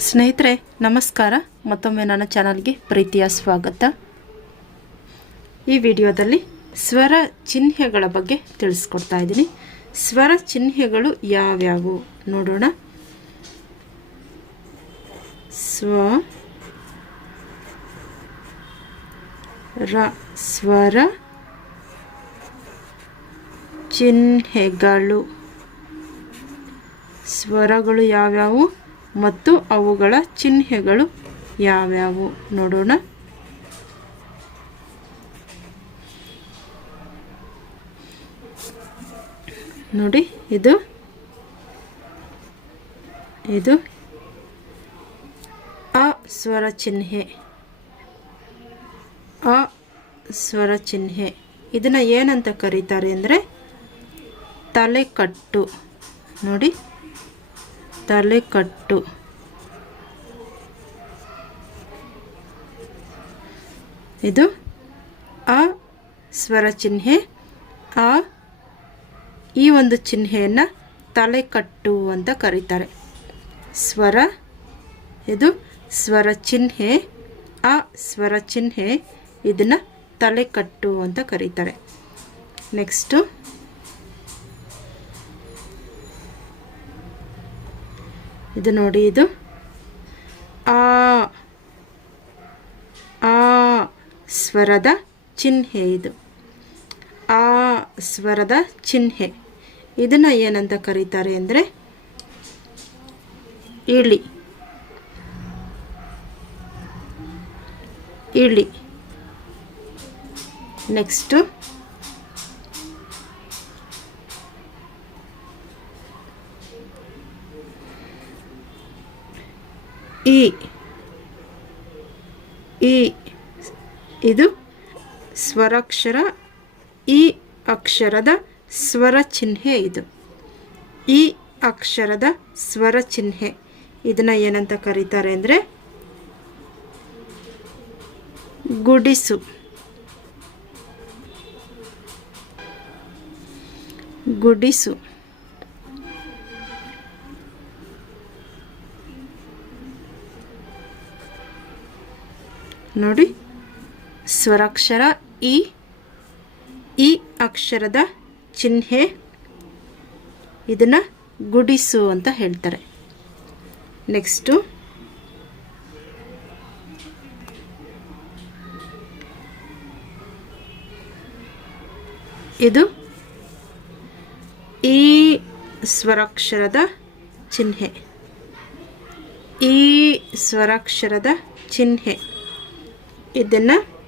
ಸ್ನೇಹಿತರೆ, ನಮಸ್ಕಾರ. ಮತ್ತೊಮ್ಮೆ ನನ್ನ ಚಾನಲ್ಗೆ ಪ್ರೀತಿಯ ಸ್ವಾಗತ. ಈ ವಿಡಿಯೋದಲ್ಲಿ ಸ್ವರ ಚಿಹ್ನೆಗಳ ಬಗ್ಗೆ ತಿಳಿಸ್ಕೊಡ್ತಾ ಇದ್ದೀನಿ. ಸ್ವರ ಚಿಹ್ನೆಗಳು ಯಾವ್ಯಾವು? ನೋಡೋಣ. ಸ್ವ, ರ, ಸ್ವರ ಚಿಹ್ನೆಗಳು. ಸ್ವರಗಳು ಯಾವ್ಯಾವು? ಮತ್ತು ಅವುಗಳ ಚಿಹ್ನೆಗಳು ಯಾವ್ಯಾವು? ನೋಡೋಣ. ನೋಡಿ, ಇದು. ಇದು ಅ ಸ್ವರ ಚಿಹ್ನೆ. ಅ ಸ್ವರ ಚಿಹ್ನೆ. ಇದನ್ನು ಏನಂತ ಕರೀತಾರೆ ಅಂದರೆ ತಲೆಕಟ್ಟು. ನೋಡಿ. ತಲೆಕಟ್ಟು. ಇದು ಅ ಸ್ವರ ಚಿಹ್ನೆ, ಆ ಈ ಒಂದು ಚಿಹ್ನೆಯನ್ನು ತಲೆಕಟ್ಟು ಅಂತ ಕರೀತಾರೆ. ಸ್ವರ, ಇದು ಸ್ವರ ಚಿಹ್ನೆ, ಆ ಸ್ವರ ಚಿಹ್ನೆ ಇದನ್ನು ತಲೆಕಟ್ಟು ಅಂತ ಕರೀತಾರೆ. ನೆಕ್ಸ್ಟು ಇದು ನೋಡಿ ಇದು. ಆ ಆ ಸ್ವರದ ಚಿಹ್ನೆ ಇದು. ಆ ಸ್ವರದ ಚಿಹ್ನೆ. ಇದನ್ನು ಏನಂತ ಕರೀತಾರೆ ಅಂದರೆ ಇಳಿ. ಇಳಿ. ನೆಕ್ಸ್ಟು ಈ ಇ ಇದು ಸ್ವರಾಕ್ಷರ, ಈ ಅಕ್ಷರದ ಸ್ವರ ಚಿಹ್ನೆ ಇದು. ಈ ಅಕ್ಷರದ ಸ್ವರ ಚಿಹ್ನೆ. ಇದನ್ನು ಏನಂತ ಕರೀತಾರೆ ಅಂದರೆ ಗುಡಿಸು. ಗುಡಿಸು. ನೋಡಿ. ಸ್ವರಾಕ್ಷರ ಇ ಇ ಅಕ್ಷರದ ಚಿಹ್ನೆ ಇದನ್ನು ಗುಡಿಸು ಅಂತ ಹೇಳ್ತಾರೆ. ನೆಕ್ಸ್ಟು. ಇದು ಈ ಸ್ವರಾಕ್ಷರದ ಚಿಹ್ನೆ. ಈ ಸ್ವರಾಕ್ಷರದ ಚಿಹ್ನೆ. ಇದನ್ನು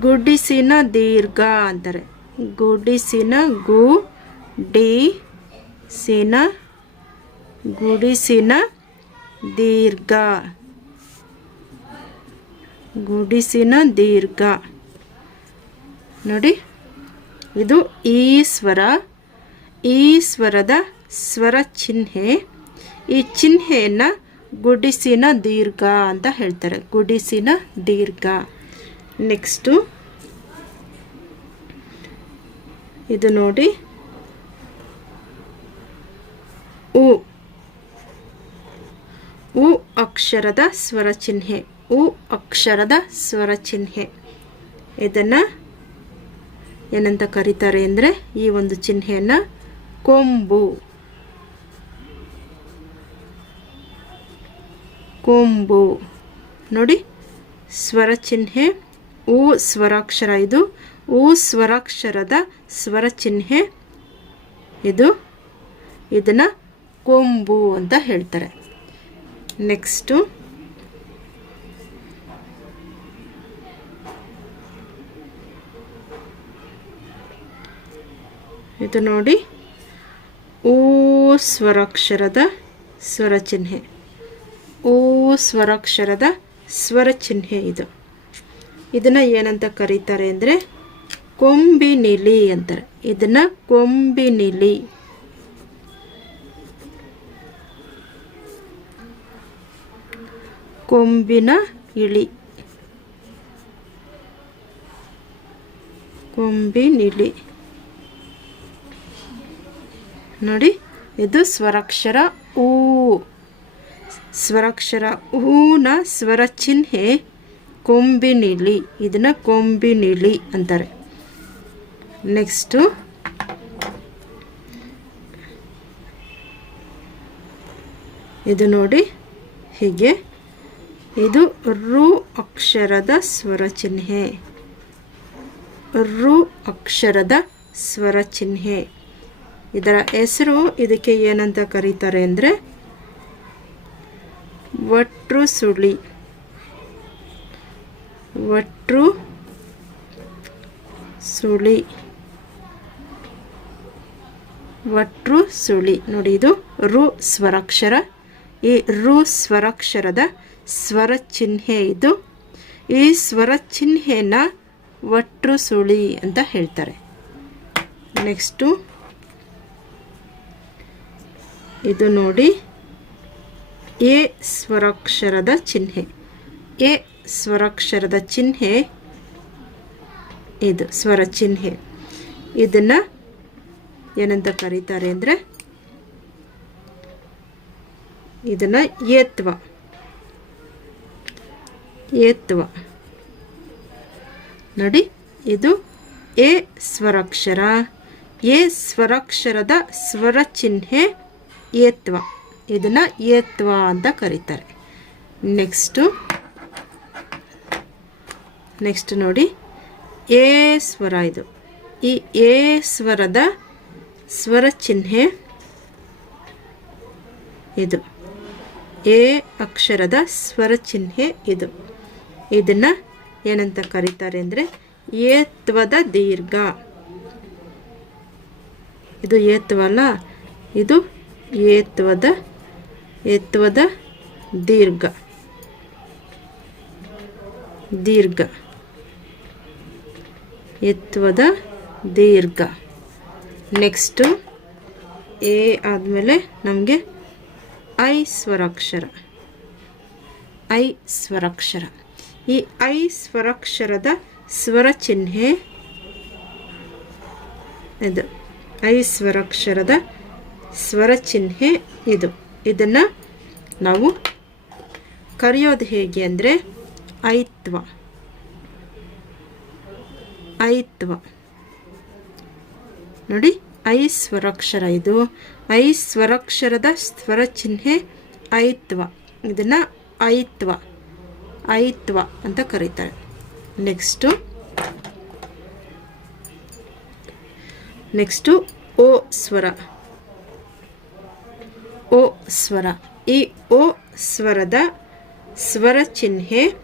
ಗುಡಿಸಿನ ದೀರ್ಘ ಅಂತಾರೆ ಗುಡಿಸಿನ ಗು ಡಿ ಸಿನ ಗುಡಿಸಿನ ದೀರ್ಘ. ಗುಡಿಸಿನ ದೀರ್ಘ. ನೋಡಿ, ಇದು ಈ ಸ್ವರ, ಈ ಸ್ವರದ ಸ್ವರ ಚಿಹ್ನೆ. ಈ ಚಿಹ್ನೆಯನ್ನು ಗುಡಿಸಿನ ದೀರ್ಘ ಅಂತ ಹೇಳ್ತಾರೆ. ಗುಡಿಸಿನ ದೀರ್ಘ. ನೆಕ್ಸ್ಟು ಇದು ನೋಡಿ. ಉ. ಉ ಅಕ್ಷರದ ಸ್ವರ ಚಿಹ್ನೆ. ಉ ಅಕ್ಷರದ ಸ್ವರ ಚಿಹ್ನೆ. ಇದನ್ನು ಏನಂತ ಕರೀತಾರೆ ಅಂದರೆ ಈ ಒಂದು ಚಿಹ್ನೆಯನ್ನು ಕೊಂಬು. ಕೊಂಬು. ನೋಡಿ, ಸ್ವರ ಚಿಹ್ನೆ ಊ ಸ್ವರಾಕ್ಷರ ಇದು. ಊ ಸ್ವರಾಕ್ಷರದ ಸ್ವರ ಚಿಹ್ನೆ ಇದು. ಇದನ್ನು ಕೊಂಬು ಅಂತ ಹೇಳ್ತಾರೆ. ನೆಕ್ಸ್ಟು. ಇದು ನೋಡಿ ಊ ಸ್ವರಾಕ್ಷರದ ಸ್ವರ ಚಿಹ್ನೆ. ಊ ಸ್ವರಾಕ್ಷರದ ಸ್ವರ ಚಿಹ್ನೆ ಇದು. ಇದನ್ನು ಏನಂತ ಕರೀತಾರೆ ಅಂದರೆ ಕೊಂಬಿನಿಲಿ ಅಂತಾರೆ. ಇದನ್ನು ಕೊಂಬಿನಿಲಿ ಕೊಂಬಿನ ಇಳಿ. ಕೊಂಬಿನಿಲಿ ನೋಡಿ, ಇದು ಸ್ವರಾಕ್ಷರ ಊ. ಸ್ವರಾಕ್ಷರ ಹೂನ ಸ್ವರ ಚಿಹ್ನೆ ಕೊಂಬಿನಿಲಿ. ಇದನ್ನು ಕೊಂಬಿನಿಲಿ ಅಂತಾರೆ. ನೆಕ್ಸ್ಟು ಇದು ನೋಡಿ ಹೀಗೆ. ಇದು ರು ಅಕ್ಷರದ ಸ್ವರ ಚಿಹ್ನೆ ರು ಅಕ್ಷರದ ಸ್ವರ ಚಿಹ್ನೆ ಇದರ ಹೆಸರು ಇದಕ್ಕೆ ಏನಂತ ಕರೀತಾರೆ ಅಂದರೆ ವಟ್ರು ಸುಳಿ. ವಟ್ರು ಸುಳಿ. ವಟ್ರು ಸುಳಿ. ನೋಡಿ, ಇದು ರು ಸ್ವರಾಕ್ಷರ. ಈ ರು ಸ್ವರಾಕ್ಷರದ ಸ್ವರ ಚಿಹ್ನೆ ಇದು. ಈ ಸ್ವರ ಚಿಹ್ನೆನ ವಟ್ರು ಸುಳಿ ಅಂತ ಹೇಳ್ತಾರೆ. ನೆಕ್ಸ್ಟು, ಇದು ನೋಡಿ. ಎ ಸ್ವರಾಕ್ಷರದ ಚಿಹ್ನೆ. ಎ ಸ್ವರಾಕ್ಷರದ ಚಿಹ್ನೆ ಇದು, ಸ್ವರ ಚಿಹ್ನೆ. ಇದನ್ನು ಏನಂತ ಕರೀತಾರೆ ಅಂದರೆ ಇದನ್ನು ಏತ್ವ. ಏತ್ವ. ನೋಡಿ, ಇದು ಎ ಸ್ವರಾಕ್ಷರ. ಎ ಸ್ವರಾಕ್ಷರದ ಸ್ವರ ಚಿಹ್ನೆ ಏತ್ವ. ಇದನ್ನು ಏತ್ವ ಅಂತ ಕರೀತಾರೆ. ನೆಕ್ಸ್ಟು ನೆಕ್ಸ್ಟ್ ನೋಡಿ ಎ ಸ್ವರ ಇದು. ಈ ಎ ಸ್ವರದ ಸ್ವರ ಚಿಹ್ನೆ ಇದು. ಎ ಅಕ್ಷರದ ಸ್ವರ ಚಿಹ್ನೆ ಇದು. ಇದನ್ನು ಏನಂತ ಕರೀತಾರೆ ಅಂದರೆ, ಏತ್ವದ ದೀರ್ಘ. ಇದು ಏತ್ವ ಅಲ್ಲ, ಇದು ಏತ್ವದ ಏತ್ವದ ದೀರ್ಘ. ದೀರ್ಘ. ಎತ್ವದ ದೀರ್ಘ. ನೆಕ್ಸ್ಟು ಎ ಆದಮೇಲೆ ನಮಗೆ ಐ ಸ್ವರಾಕ್ಷರ. ಐ ಸ್ವರಾಕ್ಷರ. ಈ ಐ ಸ್ವರಾಕ್ಷರದ ಸ್ವರ ಚಿಹ್ನೆ ಇದು. ಐ ಸ್ವರಾಕ್ಷರದ ಸ್ವರ ಚಿಹ್ನೆ ಇದು. ಇದನ್ನು ನಾವು ಕರೆಯೋದು ಹೇಗೆ ಅಂದರೆ ಐತ್ವ. ಐತ್ವ. ನೋಡಿ, ಐ ಸ್ವರಾಕ್ಷರ ಇದು. ಐ ಸ್ವರಾಕ್ಷರದ ಸ್ವರ ಚಿಹ್ನೆ ಐತ್ವ. ಇದನ್ನು ಐತ್ವ. ಐತ್ವ ಅಂತ ಕರೀತಾರೆ. ನೆಕ್ಸ್ಟು ನೆಕ್ಸ್ಟು ಓ ಸ್ವರ. ಓ ಸ್ವರ. ಈ ಓ ಸ್ವರದ ಸ್ವರ ಚಿಹ್ನೆ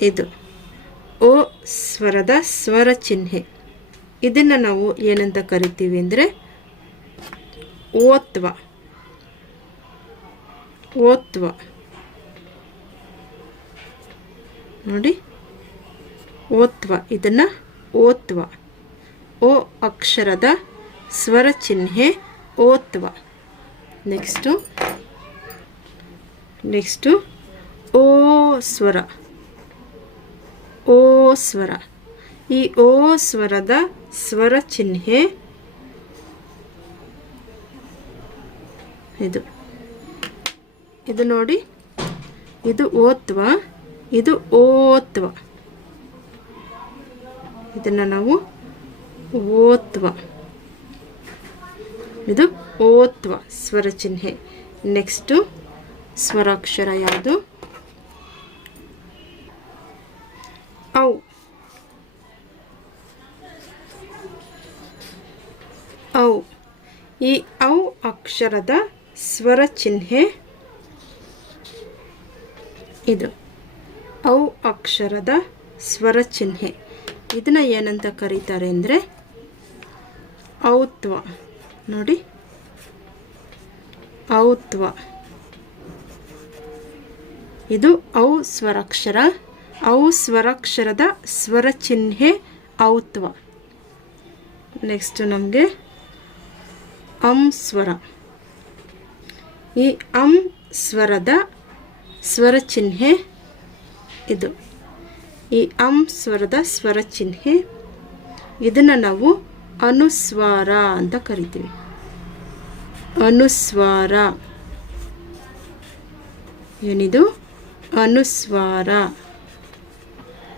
ಇದು. ಓ ಸ್ವರದ ಸ್ವರ ಚಿಹ್ನೆ. ಇದನ್ನು ನಾವು ಏನಂತ ಕರಿತೀವಿ ಅಂದರೆ ಓತ್ವ. ಓತ್ವ. ನೋಡಿ. ಓತ್ವ. ಇದನ್ನು ಓತ್ವ. ಓ ಅಕ್ಷರದ ಸ್ವರ ಚಿಹ್ನೆ ಓತ್ವ. ನೆಕ್ಸ್ಟು ನೆಕ್ಸ್ಟು ಓ ಸ್ವರ. ಓ ಸ್ವರ. ಈ ಓ ಸ್ವರದ ಸ್ವರ ಚಿಹ್ನೆ ಇದು. ಇದು ನೋಡಿ. ಇದು ಓತ್ವ ಇದು ಓತ್ವ. ಇದನ್ನು ನಾವು ಓತ್ವ. ಇದು ಓತ್ವ ಸ್ವರ ಚಿಹ್ನೆ. ನೆಕ್ಸ್ಟು ಸ್ವರಾಕ್ಷರ ಯಾವುದು? ಔ. ಔ. ಈ ಔ ಅಕ್ಷರದ ಸ್ವರ ಚಿಹ್ನೆ ಇದು. ಔ ಅಕ್ಷರದ ಸ್ವರ ಚಿಹ್ನೆ. ಇದನ್ನ ಏನಂತ ಕರೀತಾರೆ ಅಂದರೆ ಔತ್ವ. ನೋಡಿ. ಔತ್ವ ಇದು ಔ ಸ್ವರಾಕ್ಷರ ಔ ಸ್ವರಾಕ್ಷರದ ಸ್ವರ ಚಿಹ್ನೆ ಔತ್ವ. ನೆಕ್ಸ್ಟ್ ನಮಗೆ ಅಂ ಸ್ವರ ಈ ಅಂ ಸ್ವರದ ಸ್ವರ ಚಿಹ್ನೆ ಇದು. ಈ ಅಂ ಸ್ವರದ ಸ್ವರ ಚಿಹ್ನೆ ಇದನ್ನು ನಾವು ಅನುಸ್ವಾರ ಅಂತ ಕರಿತೀವಿ. ಅನುಸ್ವಾರ. ಏನಿದು? ಅನುಸ್ವಾರ.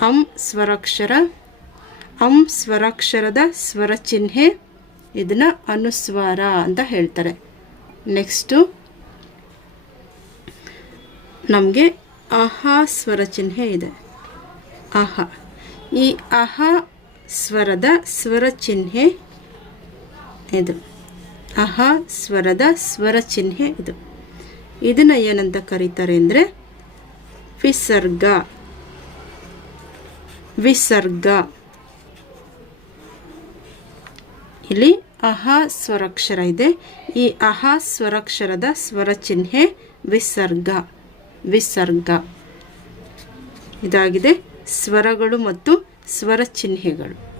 ಅಂ ಸ್ವರಾಕ್ಷರ. ಅಂ ಸ್ವರಾಕ್ಷರದ ಸ್ವರ ಚಿಹ್ನೆ ಇದನ್ನು ಅನುಸ್ವಾರ ಅಂತ ಹೇಳ್ತಾರೆ. ನೆಕ್ಸ್ಟು ನಮಗೆ ಅಹ ಸ್ವರ ಚಿಹ್ನೆ ಇದೆ. ಅಹ. ಈ ಅಹ ಸ್ವರದ ಸ್ವರ ಚಿಹ್ನೆ ಇದು. ಅಹ ಸ್ವರದ ಸ್ವರ ಚಿಹ್ನೆ ಇದು. ಇದನ್ನು ಏನಂತ ಕರೀತಾರೆ ಅಂದರೆ ವಿಸರ್ಗ. ವಿಸರ್ಗ. ಇಲ್ಲಿ ಅಹ ಸ್ವರಾಕ್ಷರ ಇದೆ. ಈ ಅಹ ಸ್ವರಾಕ್ಷರದ ಸ್ವರ ಚಿಹ್ನೆ ವಿಸರ್ಗ. ವಿಸರ್ಗ. ಇದಾಗಿದೆ. ಸ್ವರಗಳು ಮತ್ತು ಸ್ವರ ಚಿಹ್ನೆಗಳು.